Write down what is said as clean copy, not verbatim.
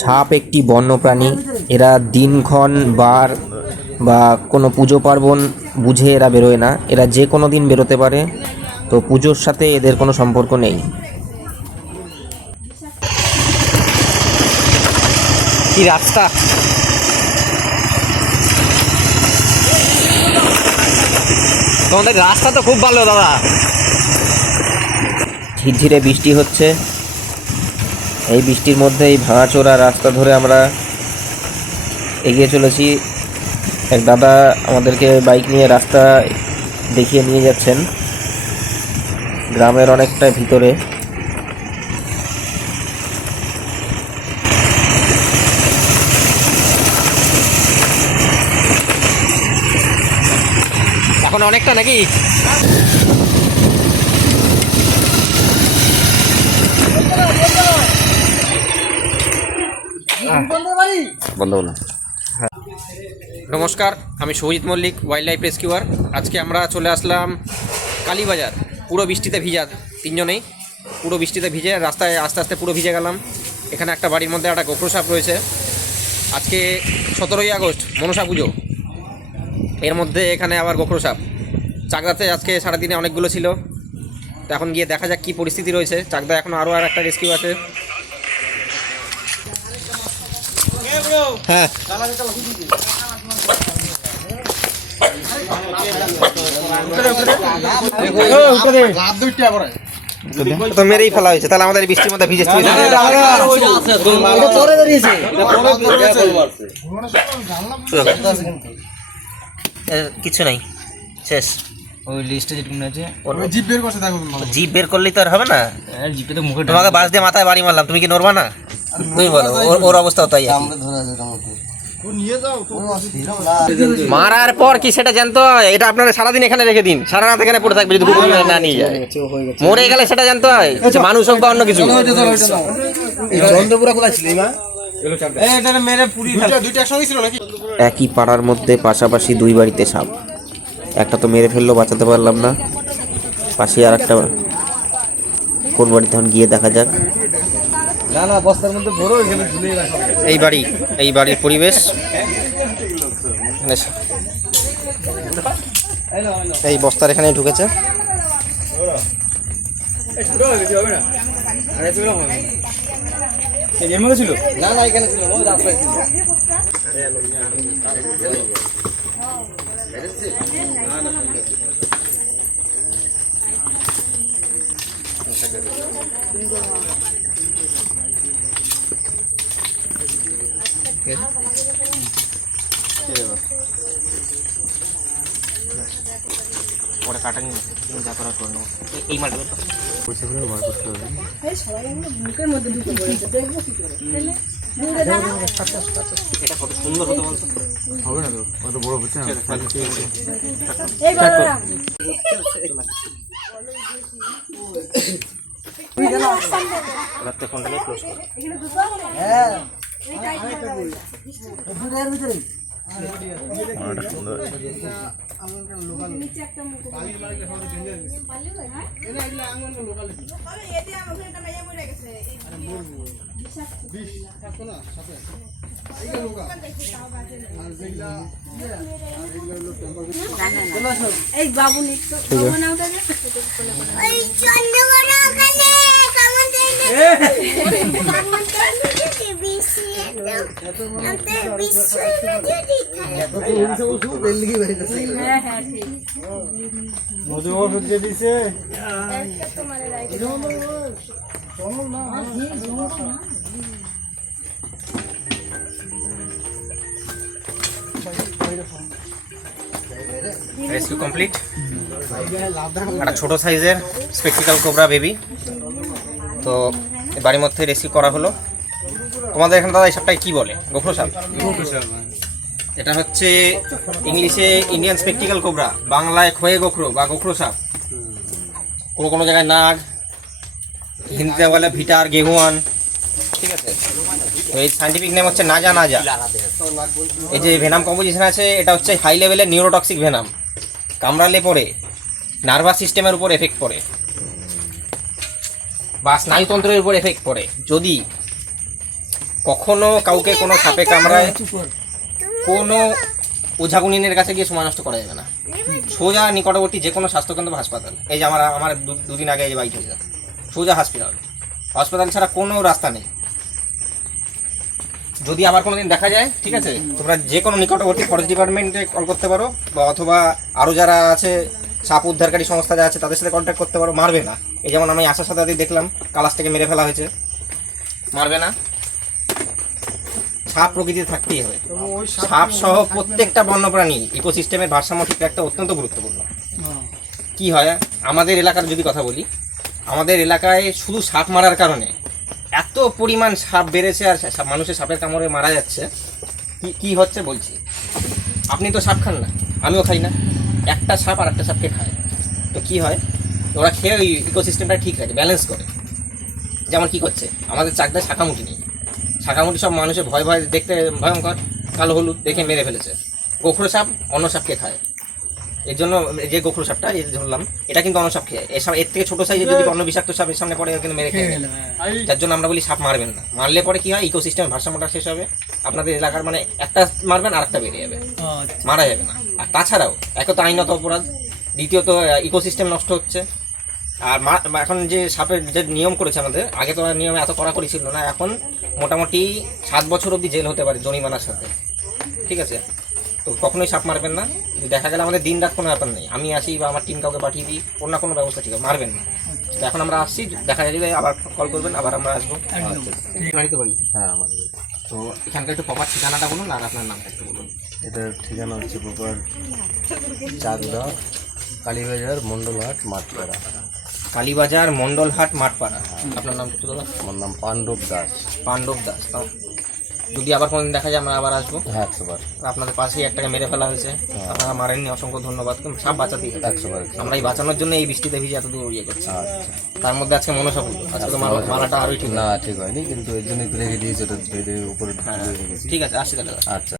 সাপ একটি বন্যপ্রাণী। এরা দিনক্ষণ বার বা কোনো পুজো পার্বণ বুঝে এরা বেরোয় না, এরা যে কোনো দিন বেরোতে পারে। তো পুজোর সাথে এদের কোনো সম্পর্ক নেই। কি রাস্তা! তোমাদের রাস্তা তো খুব ভালো দাদা। ঝিরঝিরে বৃষ্টি হচ্ছে। এই বৃষ্টির মধ্যে এই ভাঙাচোরা রাস্তা ধরে আমরা এগিয়ে চলেছি। এক দাদা আমাদেরকে বাইক নিয়ে রাস্তা দেখিয়ে নিয়ে যাচ্ছেন গ্রামের অনেকটা ভিতরে। এখন অনেকটা নাকি? বন্ধ না। নমস্কার, আমি Subhajit Mallick, wildlife rescuer. আজকে আমরা চলে আসলাম কালীবাজার। পুরো বৃষ্টিতে ভিজা, তিনজনেই পুরো বৃষ্টিতে ভিজে রাস্তায় আস্তে আস্তে পুরো ভিজে গেলাম। এখানে একটা বাড়ির মধ্যে একটা গোখরো সাপ রয়েছে। আজকে 17ই আগস্ট মনসা পুজো, এর মধ্যে এখানে আবার গোখরো সাপ। চাকদাতে আজকে সারাদিনে অনেকগুলো ছিল। তো এখন গিয়ে দেখা যাক কী পরিস্থিতি রয়েছে। চাকদা এখন আরও একটা রেস্কিউ আছে। হ্যাঁ, তো মেরেই ফেলা হয়েছে। তাহলে আমাদের বৃষ্টির মধ্যে ভিজে কিছু নাই, শেষ। ওই লিস্টে যেটুকু আছে জিপ বের করছে, দেখো জিপ বের করলেই তো আর হবে না। জিপে তো মুখে তোমাকে বাস দিয়ে মাথায় বাড়ি মারলাম, তুমি কি নড়বা না? তুমি বলো, ওর অবস্থাও তাই। মারার পর কি সেটা জানতো? এটা আপনারা সারাদিন এখানে রেখে দিন, সারা রাত এখানে পড়ে থাকবে যদি কুকুর না নিয়ে যায়। মরে গেলে সেটা জানতো হয়, মানুষ হোক বা অন্য কিছু। একই পাড়ার মধ্যে পাশাপাশি দুই বাড়িতে সাপ। একটা তো মেরে ফেললো, বাঁচাতে পারলাম না। পাশে আর একটা, কোন বাড়িতে এখন গিয়ে দেখা যাক। এই বাড়ির পরিবেশ। এই বস্তার এখানে ঢুকেছে। ছিল না, এখানে ছিল। পরে কাটা নিয়ে যা করার করে নেবো। এই মালটা পয়সা করে বার করতে হবে। এটা কত সুন্দর হতো বলতো। হবে না তো, কত বড় হচ্ছে না। রাতে ফোনটা ক্লোজ কর। হ্যাঁ, এই বাবু নিতো বাবু নাও এই চন্দ্রগড়া কানে কেমন দেইলে কেমন দেইলে বিসি এত বিসি যদি এত তো উড়ছে বেললি কি বের করছে। হ্যাঁ হ্যাঁ ঠিক মজু ওষুধ দিয়ে দিছে তোমারে রাইতে চলো না রেস্কিউ কমপ্লিট। একটা ছোটো সাইজের স্পেকটিক্যাল কোবরা বেবি। তো বাড়ির মধ্যে রেস্কিউ করা হলো। তোমাদের এখানে দাদা এই সাপটাকে কী বলে? গোখরো সাপ। এটা হচ্ছে ইংলিশে ইন্ডিয়ান স্পেকটিক্যাল কোবরা, বাংলায় খয়ে গোখরো বা গোখরো সাপ। কোনো কোনো জায়গায় নাগ, হিন্দিতে বলে ভিটার গেহুয়ান। ঠিক আছে, তো এই সাইন্টিফিক নেম হচ্ছে নাজা নাজা। এই যে ভেনাম কম্পোজিশন আছে, এটা হচ্ছে হাই লেভেলের নিউরোটক্সিক ভেনাম। কামড়ালে পরে নার্ভাস সিস্টেমের উপর এফেক্ট পড়ে বা স্নায়ুতন্ত্রের উপর এফেক্ট পড়ে। যদি কখনো কাউকে কোনো সাপে কামড়ায় কোনো ওঝাগুনিনের কাছে গিয়ে সময় নষ্ট করা যাবে না। সোজা নিকটবর্তী যে কোনো স্বাস্থ্যকেন্দ্র বা হাসপাতাল, এই যে আমার দুদিন আগে এই যে বাইক হয়েছে, সোজা হসপিটাল ছাড়া কোনো রাস্তা নেই। যদি আবার কোনোদিন দেখা যায়, ঠিক আছে, তোমরা যে কোনো নিকটবর্তী ফরেস্ট ডিপার্টমেন্টে কল করতে পারো, বা অথবা আরও যারা আছে সাপ উদ্ধারকারী সংস্থা যা আছে তাদের সাথে কন্ট্যাক্ট করতে পারো। মারবে না। এই যেমন আমি আসার সাথে সাথেই দেখলাম কালাস থেকে মেরে ফেলা হয়েছে, মারবে না। সাপ প্রকৃতিতে থাকতেই হবে। সাপ সহ প্রত্যেকটা বন্যপ্রাণী ইকোসিস্টেমের ভারসাম্য ঠিক রাখতে অত্যন্ত গুরুত্বপূর্ণ। কি হয়, আমাদের এলাকার যদি কথা বলি, আমাদের এলাকায় শুধু সাপ মারার কারণে এত পরিমাণ সাপ বেড়েছে, আর মানুষের সাপের কামড়ে মারা যাচ্ছে। কি হচ্ছে বলছি, আপনি তো সাপ খান না, আমিও খাই না, একটা সাপ আর একটা সাপকে খায়। তো কি হয়, ওরা খেয়ে ওই ইকোসিস্টেমটা ঠিক রাখে, ব্যালেন্স করে। যেমন কি করছে, আমাদের চাকদায় শাখামুখী নেই, শাখামুখী সব মানুষের ভয় দেখতে ভয়ঙ্কর, কালো হলুদ দেখে মেরে ফেলেছে। গোখরো সাপ অন্য সাপকে খায়। এর জন্য যে গোখরো সাপটা এই ধরলাম, এটা কিন্তু অন্য সাপ খেয়ে, এর থেকে ছোটো সাইজের যদি অন্য বিষাক্ত সাপের সামনে পড়ে কিন্তু মেরে খেয়ে নেয়। যার জন্য আমরা বলি সাপ মারবেন না। মারলে পরে কি হয়, ইকোসিস্টেমের ভারসাম্যটা শেষ হবে। আপনাদের এলাকার মানে একটা মারবেন আর একটা বেড়ে যাবে, মারা যাবে না। আর তাছাড়াও এক তো আইনত অপরাধ, দ্বিতীয়ত ইকোসিস্টেম নষ্ট হচ্ছে। আর এখন যে সাপের যে নিয়ম করেছে আমাদের, আগে তো নিয়ম এত কড়াকড়ি ছিল না, এখন মোটামুটি 7 বছর অবধি জেল হতে পারে জরিমানার সাথে, ঠিক আছে। তো কখনোই সাপ মারবেন না। দেখা গেলে আমাদের দিন রাত কোনো ব্যাপার নেই, আমি আসি বা আমার টিম কাউকে পাঠিয়ে দিই, ওর না কোনো ব্যবস্থা, ঠিক আছে, মারবেন না। তো এখন আমরা আসছি, দেখা যাবে আবার কল করবেন, আবার আমরা আসবো। বাড়িতে পারি, হ্যাঁ আমাদের তো এখানকার একটু প্রপার ঠিকানাটা বলুন আর আপনার নামটা একটু বলুন। এটার ঠিকানা হচ্ছে প্রপার চাকদা, কালীবাজার, মন্ডলহাট, মাঠপাড়া। কালীবাজার, মন্ডলহাট, মাঠপাড়া। আপনার নাম একটু দাদা? আমার নাম পাণ্ডব দাস। পাণ্ডব দাস। যদি আবার কোনোদিন দেখা যায় আমরা আবার আসবো। হ্যাঁ 100 বার। আপনাদের পাশেই একটাকে মেরে ফেলা হয়েছে, আপনারা মারেননি, অসংখ্য ধন্যবাদ। কিন্তু সাপ বাঁচাতেই হবে। 100 বার। আমরা এই বাঁচানোর জন্য এই বৃষ্টিতে ভিজে এত দূর ইয়ে করছি। আচ্ছা। তার মধ্যে আজকে মনসা পুজো, আজকে তো মালাটা আরোই ঠিক না ঠিক হয়নি, কিন্তু এর জন্যই তো রেখে দিয়েছি, ওটা ধরে উপরে ঢুকিয়ে রেখেছি। ঠিক আছে, আসছি তাহলে। আচ্ছা।